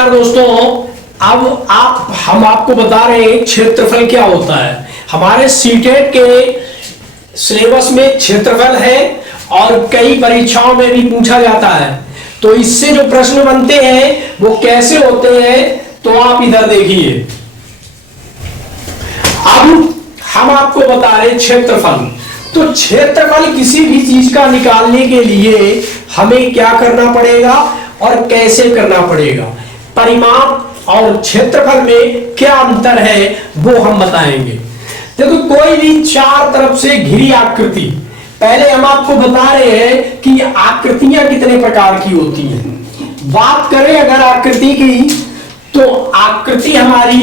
नमस्कार दोस्तों। अब हम आपको बता रहे हैं क्षेत्रफल क्या होता है। हमारे सीटेट के सिलेबस में क्षेत्रफल है और कई परीक्षाओं में भी पूछा जाता है। तो इससे जो प्रश्न बनते हैं वो कैसे होते हैं, तो आप इधर देखिए। अब हम आपको बता रहे हैं क्षेत्रफल। तो क्षेत्रफल किसी भी चीज का निकालने के लिए हमें क्या करना पड़ेगा और कैसे करना पड़ेगा, परिमाप और क्षेत्रफल में क्या अंतर है वो हम बताएंगे। देखो, कोई भी चार तरफ से घिरी आकृति, पहले हम आपको बता रहे हैं कि आकृतियां कितने प्रकार की होती हैं। बात करें अगर आकृति की, तो आकृति हमारी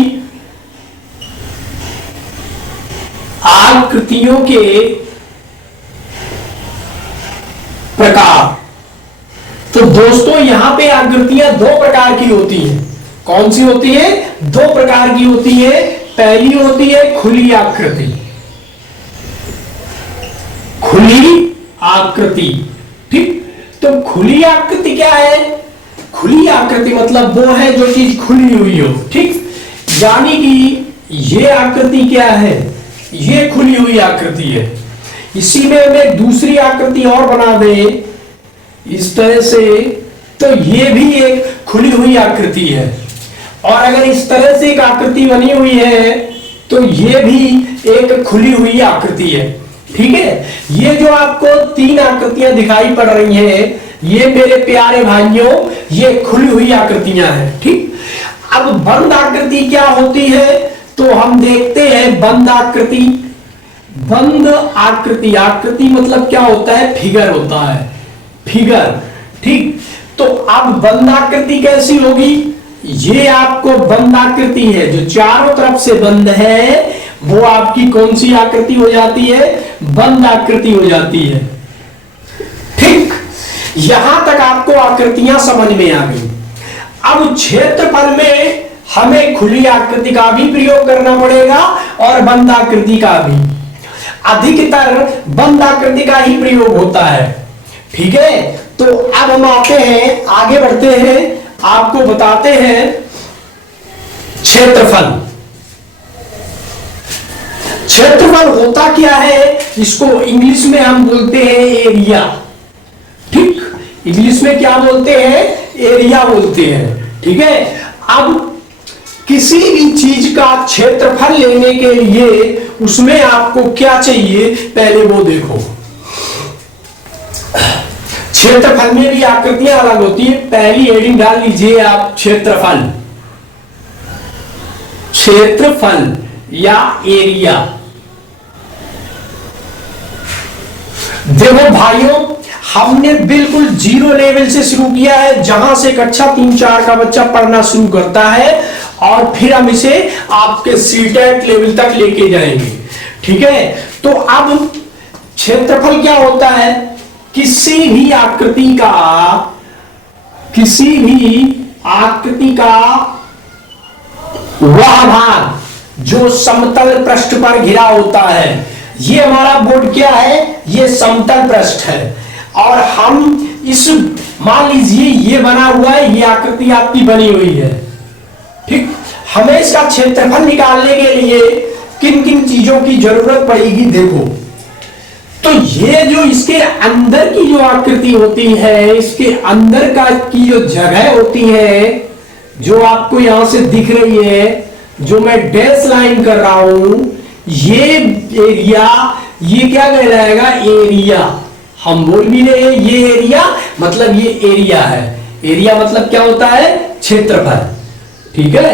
आकृतियों के प्रकार। तो दोस्तों यहां पे आकृतियां दो प्रकार की होती हैं। कौन सी होती है? दो प्रकार की होती है। पहली होती है खुली आकृति। खुली आकृति, ठीक। तो खुली आकृति क्या है? खुली आकृति मतलब वो है जो चीज खुली हुई हो, ठीक। यानी कि ये आकृति क्या है? ये खुली हुई आकृति है। इसी में हमें दूसरी आकृति और बना दे इस तरह से, तो ये भी एक खुली हुई आकृति है। और अगर इस तरह से एक आकृति बनी हुई है तो ये भी एक खुली हुई आकृति है, ठीक है। ये जो आपको तीन आकृतियां दिखाई पड़ रही हैं, ये मेरे प्यारे भाइयों ये खुली हुई आकृतियां हैं, ठीक। अब बंद आकृति क्या होती है, तो हम देखते हैं बंद आकृति। बंद आकृति, आकृति मतलब क्या होता है? फिगर होता है, फिगर, ठीक। तो अब बंद आकृति कैसी होगी? ये आपको बंद आकृति है जो चारों तरफ से बंद है, वो आपकी कौन सी आकृति हो जाती है? बंद आकृति हो जाती है, ठीक। यहां तक आपको आकृतियां समझ में आ गई। अब क्षेत्रफल में हमें खुली आकृति का भी प्रयोग करना पड़ेगा और बंद आकृति का भी। अधिकतर बंद आकृति का ही प्रयोग होता है, ठीक है। तो अब हम आते हैं, आगे बढ़ते हैं, आपको बताते हैं क्षेत्रफल। क्षेत्रफल होता क्या है? इसको इंग्लिश में हम बोलते हैं एरिया, ठीक। इंग्लिश में क्या बोलते हैं? एरिया बोलते हैं, ठीक है। अब किसी भी चीज का क्षेत्रफल लेने के लिए उसमें आपको क्या चाहिए, पहले वो देखो। क्षेत्रफल में भी आकृतियां अलग होती है। पहली हेडिंग डाल लीजिए आप, क्षेत्रफल। क्षेत्रफल या एरिया। देखो भाइयों, हमने बिल्कुल जीरो लेवल से शुरू किया है, जहां से कक्षा 3-4 का बच्चा पढ़ना शुरू करता है, और फिर हम इसे आपके सीटेट लेवल तक लेके जाएंगे, ठीक है। तो अब क्षेत्रफल क्या होता है? किसी भी आकृति का वह भाग जो समतल पृष्ठ पर घिरा होता है। ये हमारा बोर्ड क्या है? ये समतल पृष्ठ है। और हम इस, मान लीजिए ये बना हुआ है, ये आकृति आपकी बनी हुई है, ठीक। हमें इसका क्षेत्रफल निकालने के लिए किन किन चीजों की जरूरत पड़ेगी, देखो। तो ये जो इसके अंदर की जो आकृति होती है, इसके अंदर का की जो जगह होती है, जो आपको यहां से दिख रही है, जो मैं डैश लाइन कर रहा हूं, ये एरिया, ये क्या कहलाएगा? एरिया। हम बोल भी रहे हैं ये एरिया मतलब ये एरिया है। एरिया मतलब क्या होता है? क्षेत्रफल, ठीक है।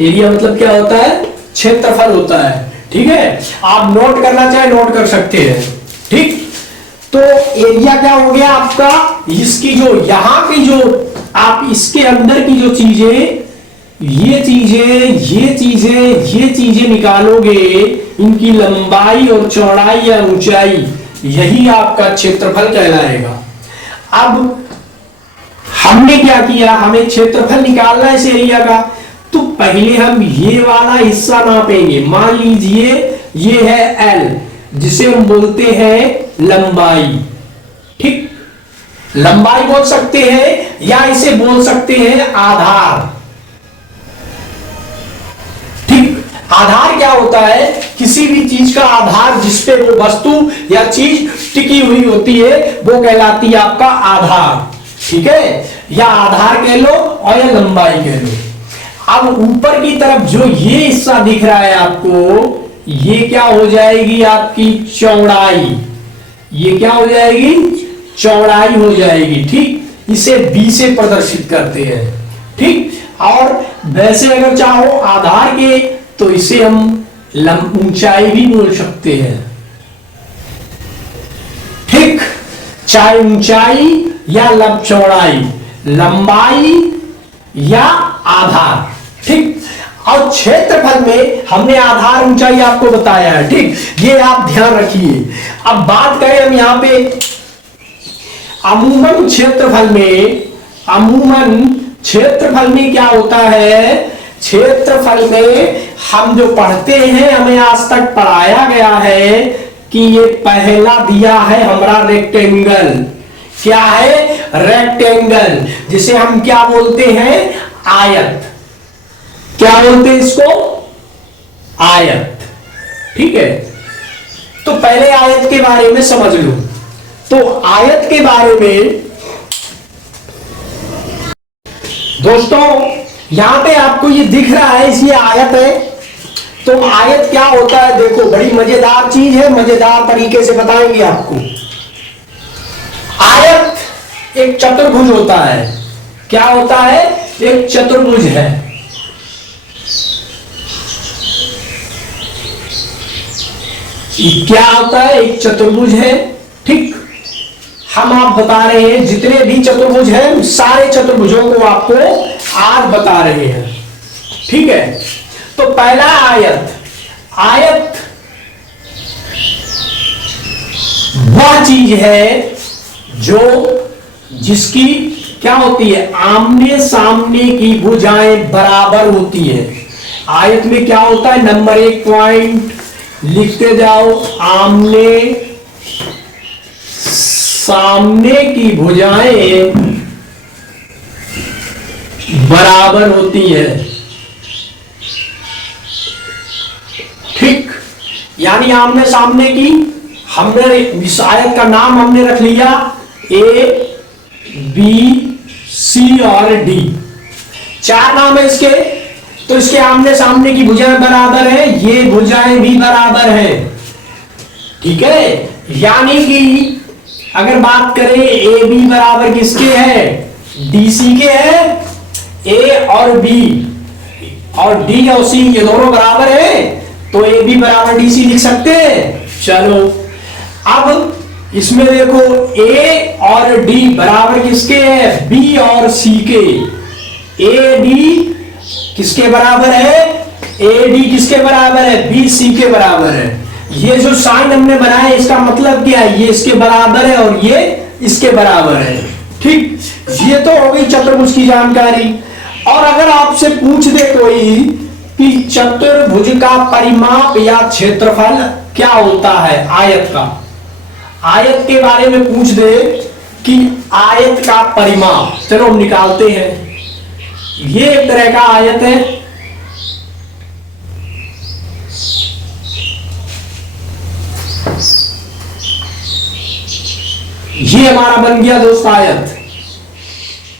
एरिया मतलब क्या होता है? क्षेत्रफल होता है, ठीक है। आप नोट करना चाहे नोट कर सकते हैं, ठीक। तो एरिया क्या हो गया आपका? इसकी जो यहां की जो आप इसके अंदर की जो चीजें, ये चीजें निकालोगे, इनकी लंबाई और चौड़ाई या ऊंचाई, यही आपका क्षेत्रफल कहलाएगा। अब हमने क्या किया? हमें क्षेत्रफल निकालना है इस एरिया का। तो पहले हम ये वाला हिस्सा नापेंगे। मान लीजिए ये है L, जिसे हम बोलते हैं लंबाई, ठीक। लंबाई बोल सकते हैं या इसे बोल सकते हैं आधार, आधार क्या होता है? किसी भी चीज का आधार जिस पे वो वस्तु या चीज टिकी हुई होती है वो कहलाती है आपका आधार। ठीक है, या आधार कह लो और या लंबाई कह लो। अब ऊपर की तरफ जो ये हिस्सा दिख रहा है आपको, ये क्या हो जाएगी आपकी चौड़ाई। ये क्या हो जाएगी? चौड़ाई हो जाएगी। ठीक, इसे बी से प्रदर्शित करते हैं। ठीक, और वैसे अगर चाहो आधार के तो इसे हम ऊंचाई भी बोल सकते हैं। ठीक, चाहे ऊंचाई या चौड़ाई, लंबाई या आधार। ठीक, और क्षेत्रफल में हमने आधार ऊंचाई आपको बताया है। ठीक, ये आप ध्यान रखिए। अब बात करें हम यहां पे अमूमन क्षेत्रफल में क्या होता है? क्षेत्रफल में हम जो पढ़ते हैं, हमें आज तक पढ़ाया गया है कि ये पहला दिया है हमारा रेक्टेंगल। क्या है? रेक्टेंगल, जिसे हम क्या बोलते हैं? आयत। क्या बोलते हैं इसको? आयत। ठीक है, तो पहले आयत के बारे में समझ लो। तो आयत के बारे में दोस्तों यहां पे आपको ये दिख रहा है, ये आयत है। तो आयत क्या होता है? देखो, बड़ी मजेदार चीज है, मजेदार तरीके से बताएंगे आपको। आयत एक चतुर्भुज होता है। क्या होता है? एक चतुर्भुज है। क्या होता है? एक चतुर्भुज है। ठीक, हम आप बता रहे हैं जितने भी चतुर्भुज हैं, सारे चतुर्भुजों को आपको आज बता रहे हैं। ठीक है, तो पहला आयत वह चीज है जिसकी क्या होती है? आमने सामने की भुजाएं बराबर होती है। आयत में क्या होता है? नंबर 1 पॉइंट लिखते जाओ। आमने सामने की भुजाएं बराबर होती है। ठीक, यानी आमने सामने की, हमने इस आयत का नाम हमने रख लिया ए बी सी और डी। 4 नाम है इसके। तो इसके आमने सामने की भुजाएं बराबर है, ये भुजाएं भी बराबर है। ठीक है, यानी कि अगर बात करें ए बी बराबर किसके है? डी सी के है। ए और बी और डी और सी ये दोनों बराबर है, तो ए बी बराबर डी सी लिख सकते हैं। चलो, अब इसमें देखो ए और डी बराबर किसके है? बी और सी के। ए डी किसके बराबर है? ए डी किसके बराबर है? बी सी के बराबर है। ये जो साइन हमने बनाया इसका मतलब क्या है? ये इसके बराबर है और ये इसके बराबर है। ठीक, ये तो हो गई चतुर्भुज की जानकारी। और अगर आपसे पूछ दे कोई कि चतुर्भुज का परिमाप या क्षेत्रफल क्या होता है? आयत का, आयत के बारे में पूछ दे कि आयत का परिमाप, चलो हम निकालते हैं। ये एक तरह का आयत है। ये हमारा बन गया दोस्त आयत।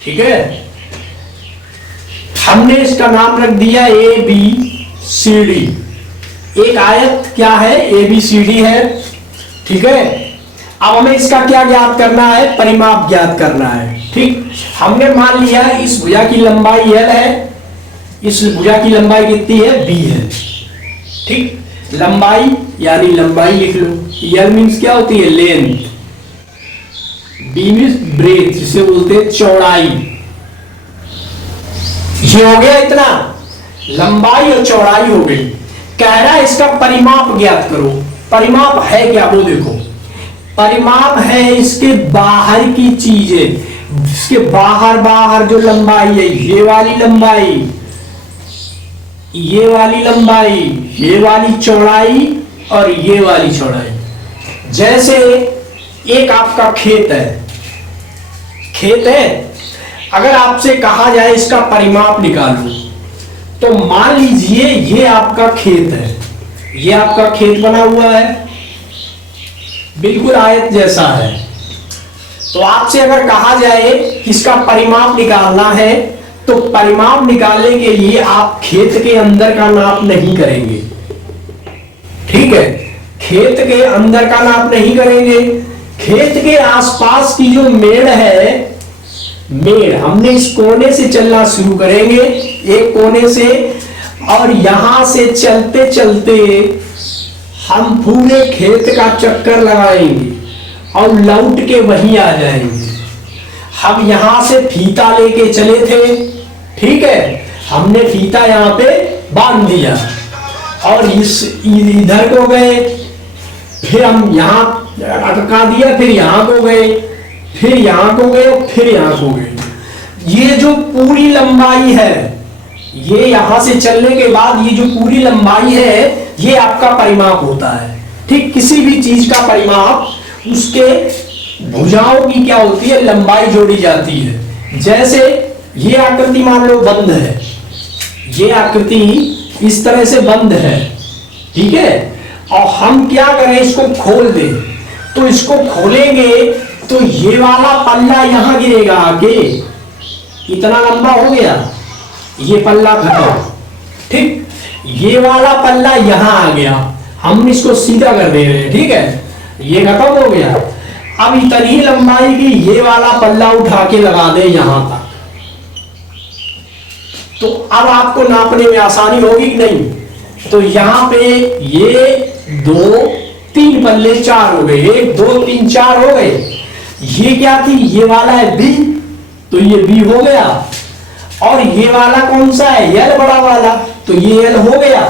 ठीक है, हमने इसका नाम रख दिया ए बी सी डी। एक आयत क्या है? ए बी सी डी है। ठीक है, अब हमें इसका क्या ज्ञात करना है? परिमाप ज्ञात करना है। ठीक, हमने मान लिया इस भुजा की लंबाई L है, इस भुजा की लंबाई कितनी है? B है। ठीक, लंबाई यानी लंबाई लिख लो। L मीन्स क्या होती है? लेंथ। B मीन्स ब्रेथ, जिसे बोलते हैं चौड़ाई। ये हो गया इतना, लंबाई और चौड़ाई हो गई। कह रहा है इसका परिमाप ज्ञात करो। परिमाप है क्या? वो देखो, परिमाप है इसके बाहर की चीजें, इसके बाहर जो लंबाई है, ये वाली लंबाई, ये वाली लंबाई, ये वाली चौड़ाई और ये वाली चौड़ाई। जैसे एक आपका खेत है, अगर आपसे कहा जाए इसका परिमाप निकालो, तो मान लीजिए ये आपका खेत है, ये आपका खेत बना हुआ है, बिल्कुल आयत जैसा है। तो आपसे अगर कहा जाए कि इसका परिमाप निकालना है, तो परिमाप निकालने के लिए आप खेत के अंदर का नाप नहीं करेंगे, ठीक है, खेत के अंदर का नाप नहीं करेंगे। खेत के आसपास की जो मेड़ है, मेड़ हमने इस कोने से चलना शुरू करेंगे, एक कोने से, और यहां से चलते चलते हम पूरे खेत का चक्कर लगाएंगे और लौट के वहीं आ जाएंगे। हम यहां से फीता लेके चले थे, ठीक है, हमने फीता यहां पे बांध दिया और इस इधर को गए, फिर हम यहां अटका दिया, फिर यहां को गए, फिर यहां को गए, फिर यहां को गए। ये जो पूरी लंबाई है, ये यहां से चलने के बाद ये जो पूरी लंबाई है, ये आपका परिमाप होता है। ठीक, किसी भी चीज का परिमाप उसके भुजाओं की क्या होती है, लंबाई जोड़ी जाती है। जैसे ये आकृति मान लो बंद है, ये आकृति इस तरह से बंद है, ठीक है, और हम क्या करें, इसको खोल दें। तो इसको खोलेंगे तो ये वाला पल्ला यहां गिरेगा आगे, इतना लंबा हो गया, ये पल्ला खत्म, ठीक, ये वाला पल्ला यहां आ गया, हम इसको सीधा कर दे रहे हैं, ठीक है, ये खत्म हो गया। अब इतनी लंबाई की ये वाला पल्ला उठा के लगा दे यहां तक, तो अब आपको नापने में आसानी होगी कि नहीं। तो यहां पे ये 2 3 पल्ले 4 हो गए, 1 2 3 4 हो गए। ये क्या थी, ये वाला है बी, तो ये बी हो गया, और ये वाला कौन सा है, एल बड़ा वाला, तो ये एल हो गया,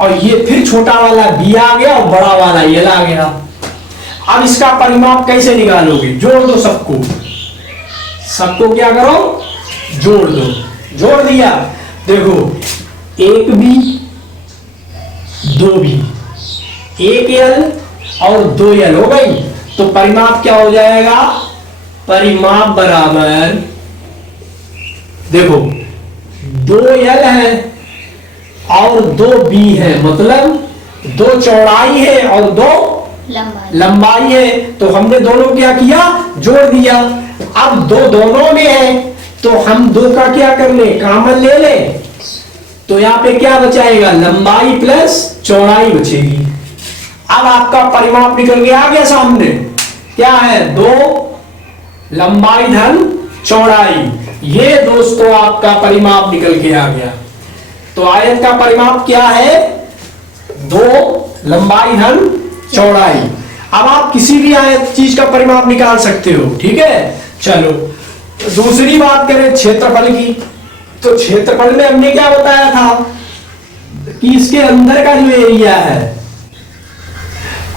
और ये फिर छोटा वाला बी आ गया और बड़ा वाला एल आ गया। अब इसका परिमाप कैसे निकालोगे, जोड़ दो सबको, सबको क्या करो, जोड़ दो। जोड़ दिया, देखो 1 बी 2 बी, 1 एल और 2 एल हो गई, तो परिमाप क्या हो जाएगा, परिमाप बराबर, देखो 2 एल है और 2 बी है, मतलब 2 चौड़ाई है और 2 लंबाई है। तो हमने दोनों क्या किया, जोड़ दिया। अब 2 दोनों में है, तो हम 2 का क्या कर ले, कॉमन ले ले, तो यहां पे क्या बचाएगा, लंबाई प्लस चौड़ाई बचेगी। अब आपका परिमाप निकल के आ गया सामने, क्या है, 2 लंबाई धन चौड़ाई, ये दोस्तों आपका परिमाप निकल के आ गया। तो आयत का परिमाप क्या है, 2 लंबाई धन चौड़ाई। अब आप किसी भी आयत चीज का परिमाप निकाल सकते हो, ठीक है। चलो दूसरी बात करें क्षेत्रफल की, तो क्षेत्रफल में हमने क्या बताया था कि इसके अंदर का जो एरिया है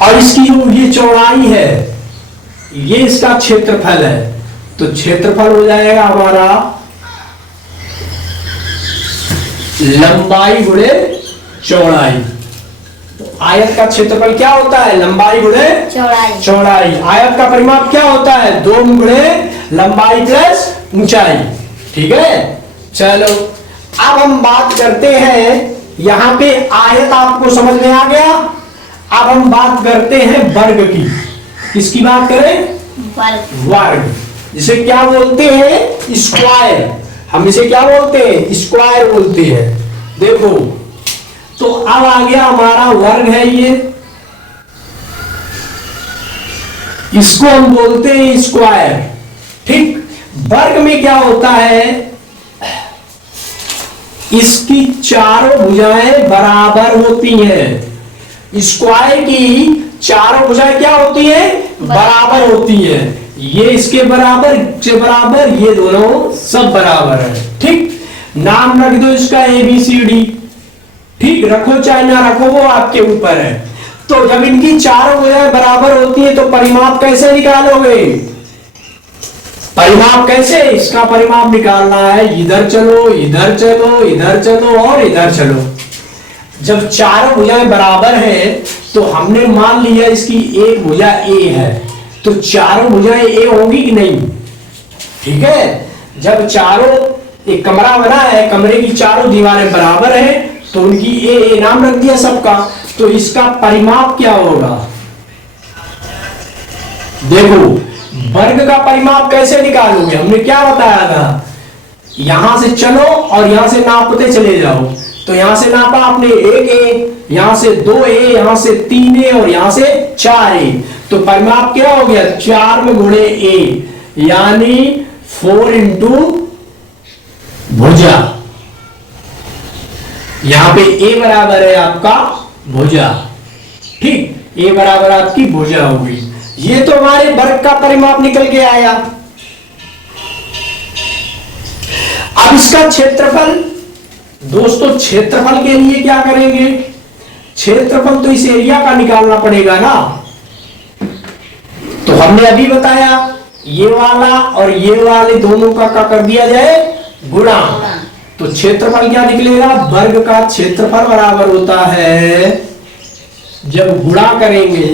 और इसकी जो ये चौड़ाई है, ये इसका क्षेत्रफल है। तो क्षेत्रफल हो जाएगा हमारा लंबाई गुणे चौड़ाई। तो आयत का क्षेत्रफल क्या होता है, लंबाई गुणे चौड़ाई। आयत का परिमाप क्या होता है, 2 गुणे लंबाई प्लस ऊंचाई, ठीक है। चलो अब हम बात करते हैं, यहां पे आयत आपको समझ में आ गया। अब हम बात करते हैं वर्ग की। किसकी बात करें, वर्ग, जिसे क्या बोलते हैं, स्क्वायर। हम इसे क्या बोलते हैं, स्क्वायर बोलते हैं। देखो तो अब आ गया हमारा वर्ग है ये, इसको हम बोलते हैं स्क्वायर, ठीक। वर्ग में क्या होता है, इसकी चारों भुजाएं बराबर होती हैं। स्क्वायर की चारों भुजाएं क्या होती हैं, बराबर होती है। ये इसके बराबर से बराबर, ये दोनों सब बराबर है, ठीक। नाम रख दो इसका ABCD, ठीक, रखो चाहे ना रखो वो आपके ऊपर है। तो जब इनकी चारों भुजाएं बराबर होती है तो परिमाप कैसे निकालोगे, परिमाप कैसे, इसका परिमाप निकालना है, इधर चलो इधर चलो इधर चलो और इधर चलो। जब चारों भुजाएं बराबर है तो हमने मान लिया इसकी एक भुजा A है, तो चारों भुजाएं A होगी कि नहीं, ठीक है। जब चारों एक कमरा बना है, कमरे की चारों दीवारें बराबर है, तो उनकी ए नाम रख दिया सबका। तो इसका परिमाप क्या होगा? देखो, वर्ग का परिमाप कैसे निकालोगे? हमने क्या बताया था, यहां से चलो और यहां से नापते चले जाओ। तो यहां से नापा आपने 1a, यहां से 2a, यहां से 3a और यहां से 4a। तो परिमाप क्या हो गया? 4 में गुणे a, यानी 4 इंटू भुजा। यहां पे a बराबर है आपका भुजा, ठीक, a बराबर आपकी भुजा हो गई। ये तो हमारे वर्ग का परिमाप निकल के आया। अब इसका क्षेत्रफल, दोस्तों क्षेत्रफल के लिए क्या करेंगे? क्षेत्रफल तो इस एरिया का निकालना पड़ेगा ना। तो हमने अभी बताया ये वाला और ये वाले दोनों का क्या कर दिया जाए? गुणा। तो क्षेत्रफल क्या निकलेगा? वर्ग का क्षेत्रफल बराबर होता है, जब गुणा करेंगे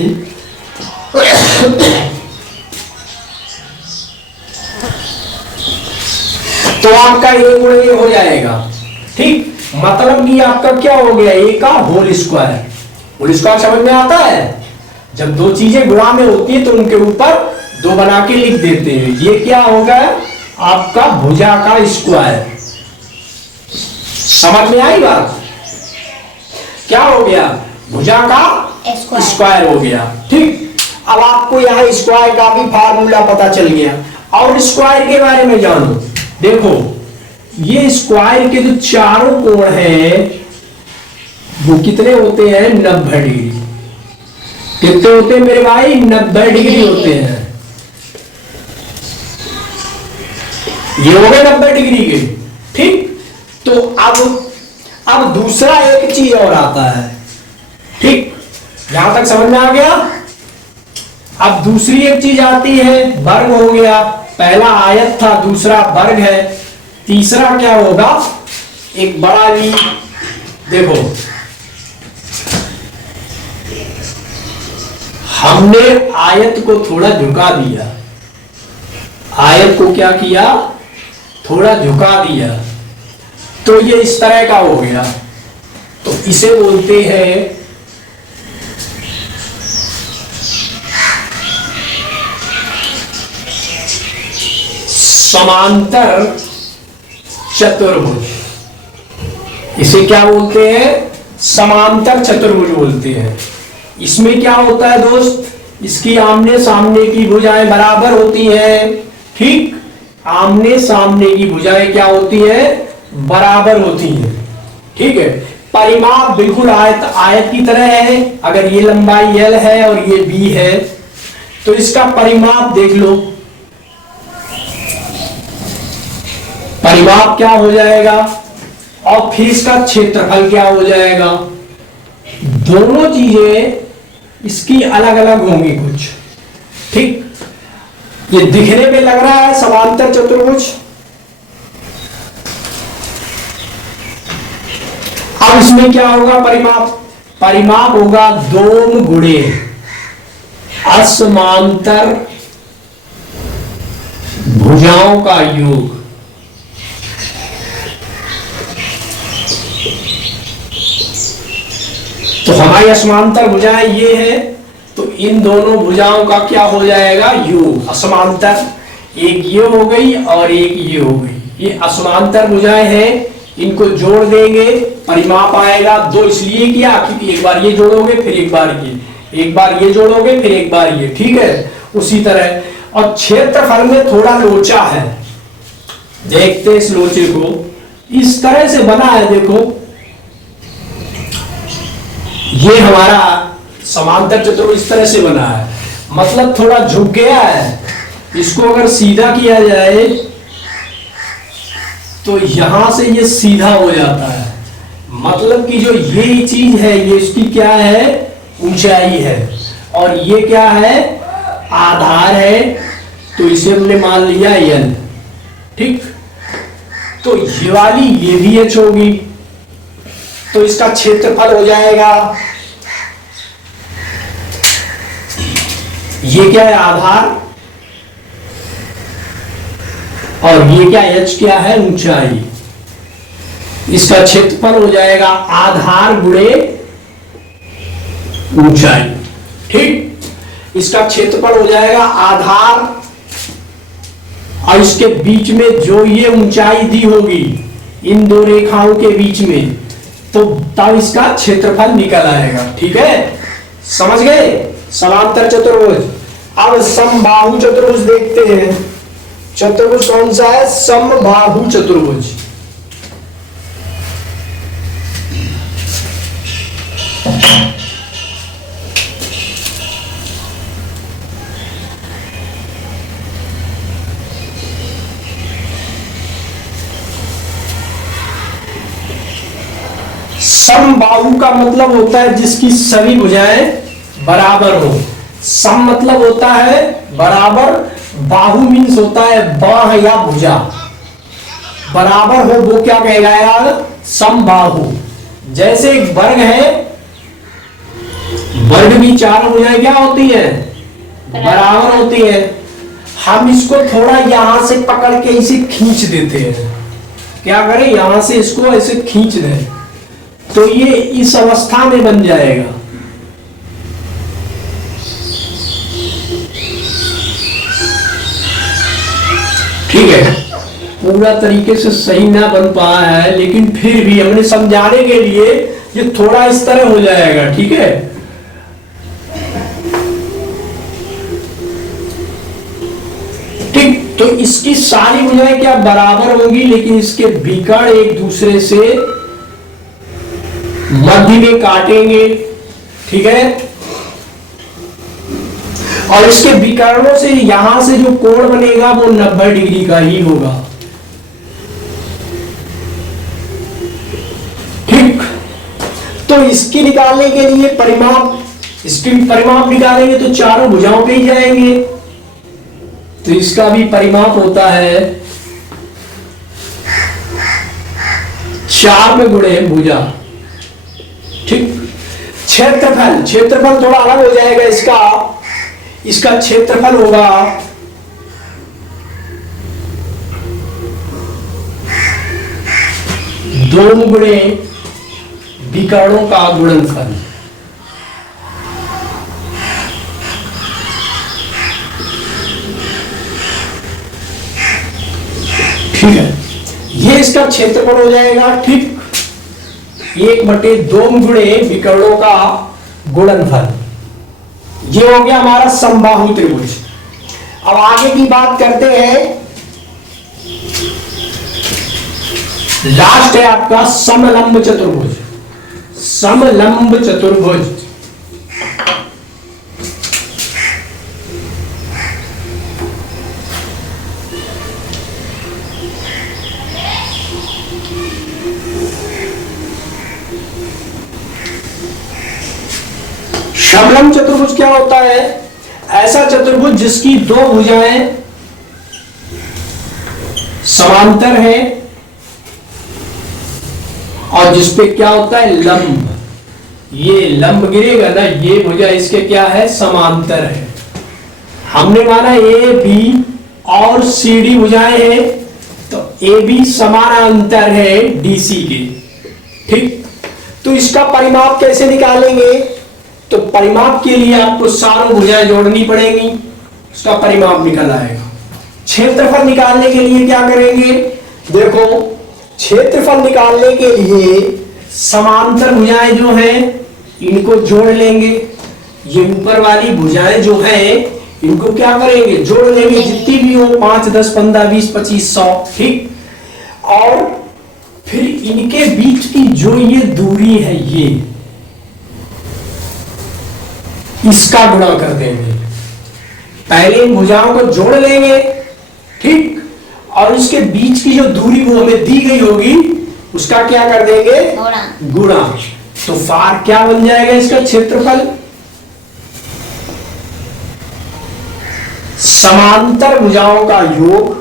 तो आपका ए गुणे ए हो जाएगा, ठीक। मतलब कि आपका क्या हो गया? ए का होल स्क्वायर। होल स्क्वायर समझ में आता है? जब दो चीजें गुणा में होती है तो उनके ऊपर 2 बना के लिख देते हैं। ये क्या होगा? आपका भुजा का स्क्वायर। समझ में आई बात? क्या हो गया? भुजा का स्क्वायर हो गया, ठीक। अब आपको यहाँ स्क्वायर का भी फार्मूला पता चल गया। और स्क्वायर के बारे में जानो। देखो, ये स्क्वायर के जो चारों कोण हैं वो कितने होते हैं? 90 डिग्री। कितने होते हैं मेरे भाई? 90 डिग्री होते हैं। ये हो गए 90 डिग्री के, ठीक। तो अब दूसरा एक चीज और आता है, ठीक। यहां तक समझ में आ गया? अब दूसरी एक चीज आती है, वर्ग हो गया। पहला आयत था, दूसरा वर्ग है, तीसरा क्या होगा? एक बड़ा वी। देखो, हमने आयत को थोड़ा झुका दिया। आयत को क्या किया? थोड़ा झुका दिया, तो ये इस तरह का हो गया। तो इसे बोलते हैं समांतर चतुर्भुज। इसे क्या बोलते हैं? समांतर चतुर्भुज बोलते हैं। इसमें क्या होता है दोस्त? इसकी आमने सामने की भुजाएं बराबर होती हैं, ठीक। आमने सामने की भुजाएं क्या होती है? बराबर होती हैं, ठीक है। परिमाप बिल्कुल आयत की तरह है। अगर ये लंबाई L है और ये B है तो इसका परिमाप देख लो। परिमाप क्या हो जाएगा और फिर इसका क्षेत्रफल क्या हो जाएगा? दोनों चीजें इसकी अलग अलग होंगी कुछ, ठीक। ये दिखने में लग रहा है समांतर चतुर्भुज। अब इसमें क्या होगा? परिमाप होगा 2 गुणे असमांतर भुजाओं का योग। तो हमारी असमांतर भुजाएं ये है, तो इन दोनों भुजाओं का क्या हो जाएगा? योग। असमांतर, एक ये हो गई और एक ये हो गई। ये असमांतर भुजाएं हैं, इनको जोड़ देंगे, परिमाप आएगा 2। इसलिए किया कि एक बार ये जोड़ोगे फिर एक बार ये, एक बार ये जोड़ोगे फिर एक बार ये, ठीक है। उसी तरह, और क्षेत्रफल में थोड़ा लोचा है। देखते इस लोचे को, इस तरह से बना है। देखो, ये हमारा समांतर चतुर्भुज इस तरह से बना है, मतलब थोड़ा झुक गया है। इसको अगर सीधा किया जाए तो यहां से ये सीधा हो जाता है। मतलब कि जो ये चीज है ये इसकी क्या है? ऊंचाई है। और ये क्या है? आधार है। तो इसे हमने मान लिया L, ठीक। तो ये वाली ये भी H होगी, तो इसका क्षेत्रफल हो जाएगा, ये क्या है? आधार। और ये क्या h क्या है, ऊंचाई। इसका क्षेत्रफल हो जाएगा आधार गुणे ऊंचाई। ठीक, इसका क्षेत्रफल हो जाएगा आधार और इसके बीच में जो ये ऊंचाई दी होगी इन दो रेखाओं के बीच में, तो तब इसका क्षेत्रफल निकल आएगा। ठीक है, समझ गए। समांतर चतुर्भुज। अब समबाहु चतुर्भुज देखते हैं। चतुर्भुज कौन सा है, समबाहु चतुर्भुज। समबाहु का मतलब होता है जिसकी सभी भुजाएं बराबर हो। सम मतलब होता है बराबर, बाहु मीन्स होता है बाह या भुजा। बराबर हो वो क्या कहलाएगा, समबाहु। जैसे एक वर्ग है, वर्ग की चारों भुजाएं क्या होती हैं, बराबर होती हैं। हम इसको थोड़ा यहां से पकड़ के इसे खींच देते हैं। क्या करें, यहां से इसको ऐसे खींच दें तो ये इस अवस्था में बन जाएगा। ठीक है, पूरा तरीके से सही ना बन पाया है, लेकिन फिर भी हमने समझाने के लिए ये थोड़ा इस तरह हो जाएगा। ठीक है, ठीक। तो इसकी सारी भुजाएं क्या बराबर होंगी, लेकिन इसके विकर्ण एक दूसरे से मध्य में काटेंगे। ठीक है, और इसके विकर्णों से यहां से जो कोण बनेगा वो 90 डिग्री का ही होगा। ठीक, तो इसकी निकालने के लिए परिमाप, इसकी परिमाप निकालेंगे तो चारों भुजाओं पे ही जाएंगे। तो इसका भी परिमाप होता है 4 में गुणे भुजा। ठीक, क्षेत्रफल, क्षेत्रफल थोड़ा अलग हो जाएगा इसका। इसका क्षेत्रफल होगा 2 गुणे विकर्णों का गुणनफल। ठीक है, ये इसका क्षेत्रफल हो जाएगा। ठीक, 1/2 गुणे विकर्णों का गुणनफल। ये हो गया हमारा समबाहु त्रिभुज। अब आगे की बात करते हैं। लास्ट है आपका समलंब चतुर्भुज। समलंब चतुर्भुज। समलंब चतुर्भुज क्या होता है, ऐसा चतुर्भुज जिसकी 2 भुजाएं समांतर है और जिसपे क्या होता है, लंब। ये लंब गिरेगा ना, ये भुजा इसके क्या है, समांतर है। हमने माना ए बी और सी डी भुजाएं हैं, तो ए बी समानांतर है डीसी के। ठीक, तो इसका परिमाप कैसे निकालेंगे, तो परिमाप के लिए आपको सारों भुजाएं जोड़नी पड़ेंगी, उसका परिमाप निकल आएगा। क्षेत्रफल निकालने के लिए क्या करेंगे, देखो क्षेत्रफल निकालने के लिए समांतर भुजाएं जो हैं इनको जोड़ लेंगे। ये ऊपर वाली भुजाएं जो हैं इनको क्या करेंगे, जोड़ लेंगे, जितनी भी हो 5, 10, 15, 20, 25, 100। ठीक, और फिर इनके बीच की जो ये दूरी है, ये इसका गुणा कर देंगे। पहले इन भुजाओं को जोड़ लेंगे। ठीक, और इसके बीच की जो दूरी वो हमें दी गई होगी उसका क्या कर देंगे, गुणा। तो फार क्या बन जाएगा इसका क्षेत्रफल, समांतर भुजाओं का योग,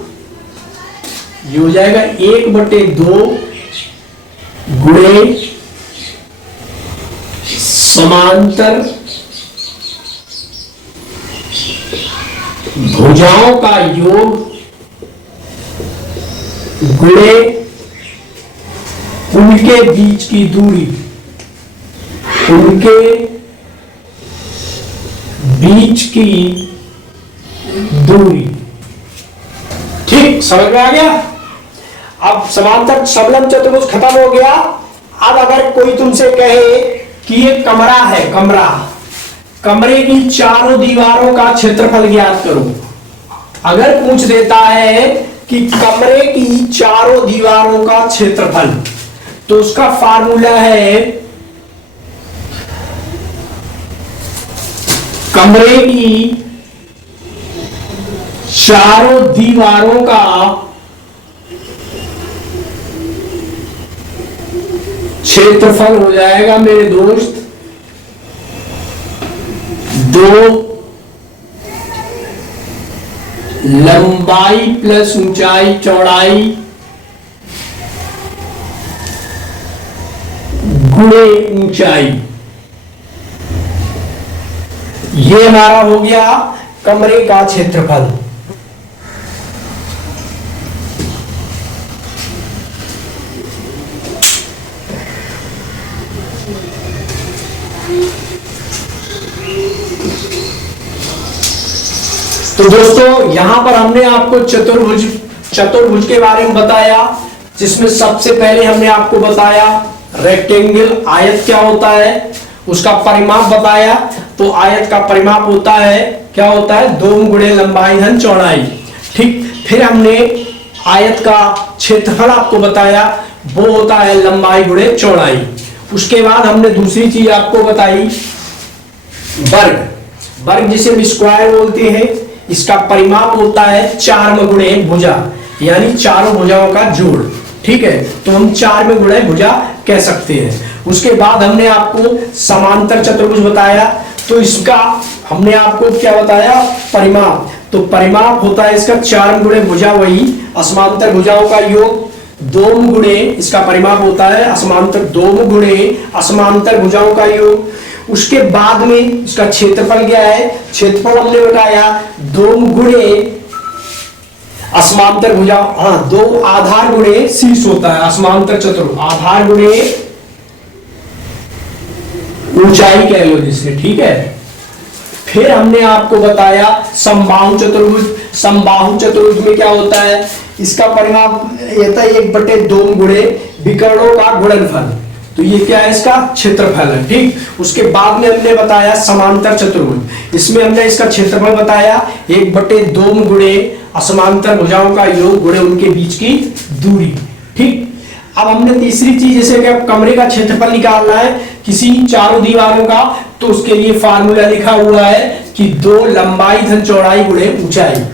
ये हो जाएगा 1/2 गुणे समांतर भुजाओं का योग गुणे उनके बीच की दूरी, उनके बीच की दूरी। ठीक, समझ में आ गया। अब समांतर समलंब चतुर्भुज खत्म हो गया। अब अगर कोई तुमसे कहे कि ये कमरा है, कमरा, कमरे की चारों दीवारों का क्षेत्रफल ज्ञात करो। अगर पूछ देता है कि कमरे की चारों दीवारों का क्षेत्रफल, तो उसका फार्मूला है कमरे की चारों दीवारों का क्षेत्रफल हो जाएगा मेरे दोस्त 2 लंबाई प्लस ऊंचाई चौड़ाई गुणे ऊंचाई। ये हमारा हो गया कमरे का क्षेत्रफल। तो दोस्तों यहां पर हमने आपको चतुर्भुज के बारे में बताया, जिसमें सबसे पहले हमने आपको बताया रेक्टेंगल, आयत क्या होता है, उसका परिमाप बताया। तो आयत का परिमाप होता है, क्या होता है, 2 गुणे लंबाई धन चौड़ाई। ठीक, फिर हमने आयत का क्षेत्रफल आपको बताया, वो होता है लंबाई गुणे चौड़ाई। उसके बाद हमने दूसरी चीज आपको बताई वर्ग, वर्ग जिसे हम स्क्वायर बोलते हैं, इसका परिमाप होता है 4 में गुणे भुजा, यानी चारों भुजाओं का जोड़। ठीक है, तो हम 4 में गुणे भुजा कह सकते हैं। उसके बाद हमने आपको समांतर चतुर्भुज बताया, तो इसका हमने आपको क्या बताया, परिमाप। तो परिमाप होता है इसका 4 में गुणे भुजा, वही असमांतर भुजाओं का योग, 2 गुणे इसका परिमाप होता है असमांतर, 2 गुणे असमांतर भुजाओं का योग। उसके बाद में इसका क्षेत्रफल क्या है, क्षेत्रफल हमने बताया 2 गुणे असमांतर भुजा, हाँ 2 आधार गुणे शीर्ष होता है असमांतर चतुर्भुज, आधार गुणे ऊंचाई कह लो जिससे। ठीक है, फिर हमने आपको बताया समबाहु चतुर्भुज। समबाहु चतुर्भुज में क्या होता है, इसका परिमाप होता है 1/2 गुणे विकर्णों का गुणनफल। तो ये क्या है, इसका क्षेत्रफल है। ठीक, उसके बाद में हमने बताया समांतर चतुर्भुज, इसमें हमने इसका क्षेत्रफल बताया 1/2 गुणे असमांतर भुजाओं का योग गुणे उनके बीच की दूरी। ठीक, अब हमने तीसरी चीज, जैसे कि कमरे का क्षेत्रफल निकालना है किसी चारों दीवारों का, तो उसके लिए फार्मूला लिखा हुआ है कि 2 लंबाई धन चौड़ाई गुणे ऊंचाई।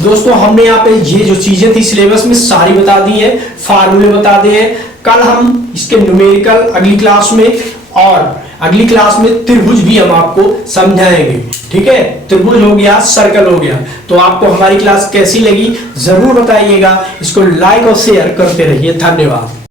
दोस्तों हमने यहाँ पे ये जो चीजें थी सिलेबस में सारी बता दी है, फार्मूले बता दिए हैं। कल हम इसके न्यूमेरिकल अगली क्लास में, और अगली क्लास में त्रिभुज भी हम आपको समझाएंगे। ठीक है, त्रिभुज हो गया, सर्कल हो गया। तो आपको हमारी क्लास कैसी लगी जरूर बताइएगा, इसको लाइक और शेयर करते रहिए। धन्यवाद।